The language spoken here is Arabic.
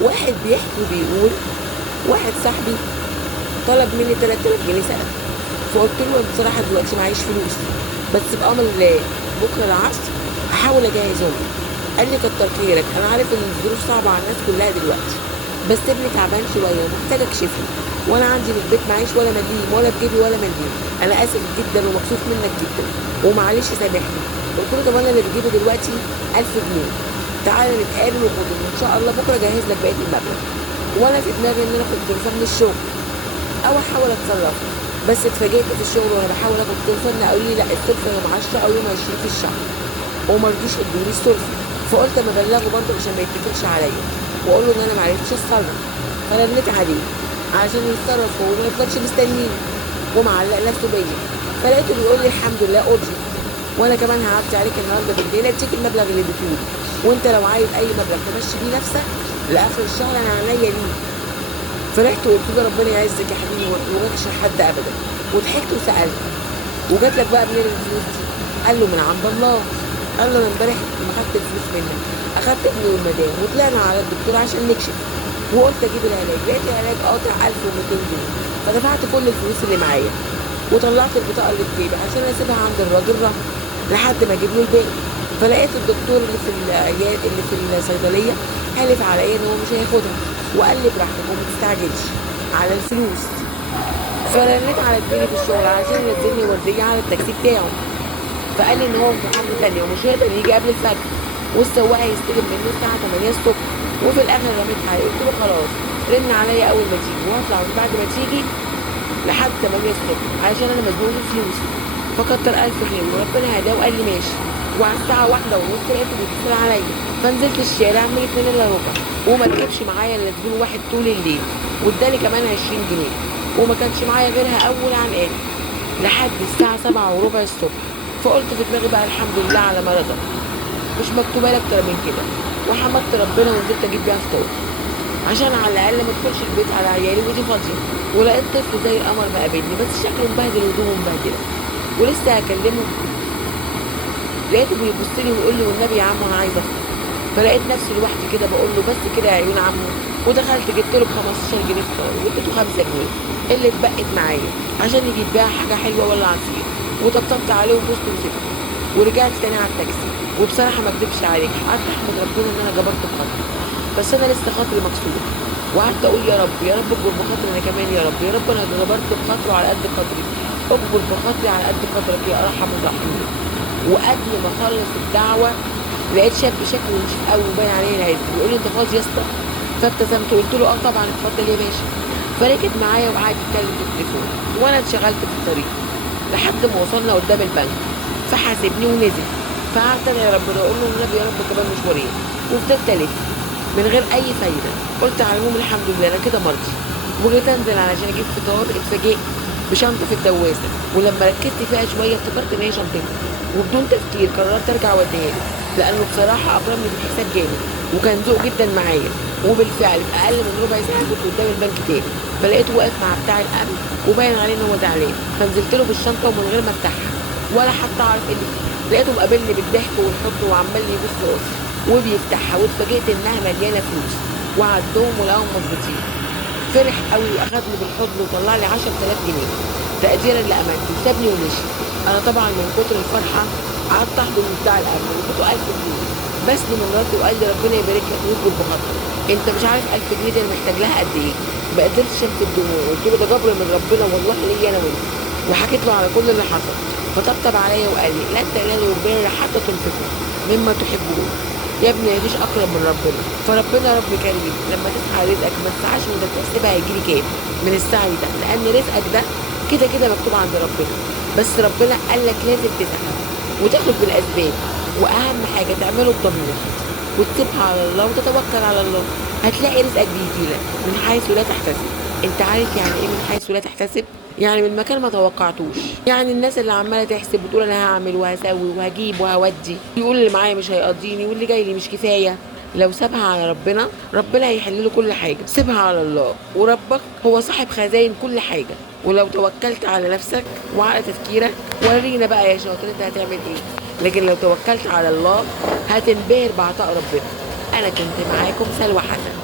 واحد بيحكي بيقول واحد صاحبي طلب مني 3000 جنيه سنه، فقلت له بصراحه دلوقتي معيش فلوس، بس بامر الله بكره العصر هحاول اجهزهم. قال لي كتر خيرك، انا عارف ان الظروف صعبه على الناس كلها دلوقتي، بس ابني تعبان شويه ومحتاج اكشف له، وانا عندي في البيت معيش ولا مليم ولا في جيبي ولا مليم. انا اسف جدا ومكسوف منك جدا ومعلش سامحني. قلت له طب انا اللي بجيبه دلوقتي 1000 جنيه، تعالى نتقابل وخدهم وان شاء الله بكره اجهز لك بقيه المبلغ. وانا في دماغي ان انا اخد تليفون من الشغل او احاول اتصرف، بس اتفاجئت في الشغل وانا بحاول اخد تليفون قالوا لي لا السلفه يوم 10 او يوم 20 في الشهر، وما رضيش يدوني السلفه. فقلت اما ابلغه برضه عشان ما يتكلش عليا واقول له ان انا ما عرفتش اتصرف. فرنيت عليه عشان يتصرف هو وما يفضلش مستنيني ومعلق نفسه بيا. فلقيته بيقول لي الحمد لله اجري، وانا كمان هعدي عليك النهارده بالليل اديك المبلغ اللي اديتهولي، وانت لو عايز اي مبلغ تمشي بيه نفسك لاخر الشهر انا عينيا ليك. فرحت وقلت له ربنا يعزك يا حبيبي وما توجعش لحد ابدا. وضحكت وسالت وجات لك بقى منين الفلوس دي؟ قال له من عند الله. قال له انا امبارح لما خدت الفلوس منك اخدت ابني والمدام وطلعنا على الدكتور عشان نكشف، وقلت اجيب العلاج لقيت العلاج قاطع 1200 جنيه، فدفعت كل الفلوس اللي معايا وطلعت البطاقه اللي في جيبي عشان اسيبها عند الراجل رهن لحد ما اجيب له الباقي. فلقيت الدكتور اللي في العياد اللي في الصيدليه حلف عليا ان هو مش هياخدها، وقال لي براحتك وما تستعجلش على الفلوس. فرنيت على الدنيا في الشغل عشان ينزلني ورديه على التاكسي بتاعه، فقال لي ان هو في محافظه تانيه ومش هيقدر يجي قبل الفجر، والسواق هيستلم منه الساعه 8 الصبح. وفي الاخر رميت عليه قلت له خلاص رن عليا اول ما تيجي وهطلع من بعد ما تيجي لحد 8 الصبح علشان انا مزنوق في فلوس. فكتر الف خير وربنا هداه وقال لي ماشي. وعلى الساعه 1:30 لقيته بيتصل عليا، فنزلت الشارع من 2 الا ربع وما ركبش معايا الا زبون واحد طول الليل، واداني كمان 20 جنيه، وما كانش معايا غيرها اول عن اخر لحد الساعه 7:15 الصبح. فقلت في دماغي بقى الحمد لله على ما رزق، مش مكتوبه لي اكتر من كده. وحمدت ربنا ونزلت اجيب بيها فطار عشان على الاقل ما ادخلش البيت على عيالي ودي فاضيه. ولقيت طفل زي القمر مقابلني بس شكله مبهدل وهدومه مبهدله، ولسه هكلمه لقيته بيبص لي ويقول لي والنبي يا عم انا عايز افطر. فلقيت نفسي لوحدي كده بقول له بس كده يا عيون عمو، ودخلت جبت له ب 15 جنيه فطار واديته 5 جنيه اللي اتبقت معايا عشان يجيب بيها حاجه حلوه ولا عصير، وطبطبت عليه وبوسته وسبته ورجعت تاني على التاكسي. وبصراحه ما اكدبش عليك قعدت احمد ربنا ان انا جبرت بخاطري، بس انا لسه خاطري مكسور. وقعدت اقول يا رب يا رب اجبر بخاطري انا كمان، يا رب يا رب انا جبرت بخاطره على قد خاطري، اجبر بخاطري على قد خاطرك يا ارحم الراحمين. وقبل ما اخلص الدعوه لقيت شاب شكله نشيف قوي وباين عليه العز بيقول لي انت فاضي يا اسطى؟ فابتسمت وقلت له اه طبعا اتفضل يا باشا. فركب معايا وقعد يتكلم في التليفون وانا اتشغلت في الطريق لحد ما وصلنا قدام البنك، فحاسبني ونزل. فقعدت ادعي ربنا اقول له النبي يا رب كمان مشوارين، وفضلت الف من غير اي فايده. قلت على العموم الحمد لله انا كده مرضي. وجيت انزل علشان اجيب فطار اتفاجئت بشنطه في الدواسه، ولما ركزت فيها شويه افتكرت ان هي شنطتي، وبدون تفكير قررت ارجع واديها له لانه بصراحه اكرمني في الحساب جامد وكان ذوق جدا معايا. وبالفعل في اقل من ربع ساعه كنت قدام البنك تاني، فلقيته واقف مع بتاع الامن وباين عليه ان هو زعلان، فنزلت له بالشنطه ومن غير ما افتحها ولا حتى اعرف ايه اللي فيها لقيته مقابلني بالضحك والحضن وعمال يبص راسي وبيفتحها، واتفاجئت انها مليانه فلوس وعدهم ولقاهم مظبوطين. فرح قوي واخدني بالحضن وطلع لي 10000 جنيه تقديرا لامانتي وسابني ومشي. انا طبعا من كتر الفرحه قعدت احضن من بتاع الامن واديته 1000 جنيه بس لمراتي وقال لي ربنا يبارك لك ويكبر بخاطرك، انت مش عارف 1000 جنيه دي انا محتاج لها قد ايه. ما قدرتش امسك دموعي قلت له ده جبر من ربنا والله ليا انا وانت، وحكيت له على كل اللي حصل. فطبطب عليا وقال لي لن تنالوا البر حتى تنفقوا مما تحبون. يا ابني مفيش اكرم من ربنا، فربنا رب كريم لما تسعى رزقك ما تسعاش وانت بتحسبها هيجيلي كام من السعي ده، لان رزقك ده كده كده مكتوب عند ربنا، بس ربنا قال لك لازم تسعى وتاخد بالاسباب، واهم حاجه تعمله بضمير وتسيبها على الله وتتوكل على الله. هتلاقي رزقك بيجيلك من حيث لا تحتسب. انت عارف يعني ايه من حيث لا تحتسب؟ يعني من مكان ما توقعتوش. يعني الناس اللي عماله تحسب وتقول انا هعمل وهسوي وهجيب وهودي، يقول اللي معايا مش هيقضيني واللي جاي لي مش كفايه، لو سابها على ربنا ربنا هيحل له كل حاجه. سيبها على الله وربك هو صاحب خزاين كل حاجه. ولو توكلت على نفسك وعلى تفكيرك ورينا بقى يا شاطر انت هتعمل ايه. لكن لو توكلت على الله هتنبهر بعطاء ربنا. انا كنت معاكم سلوى حسن.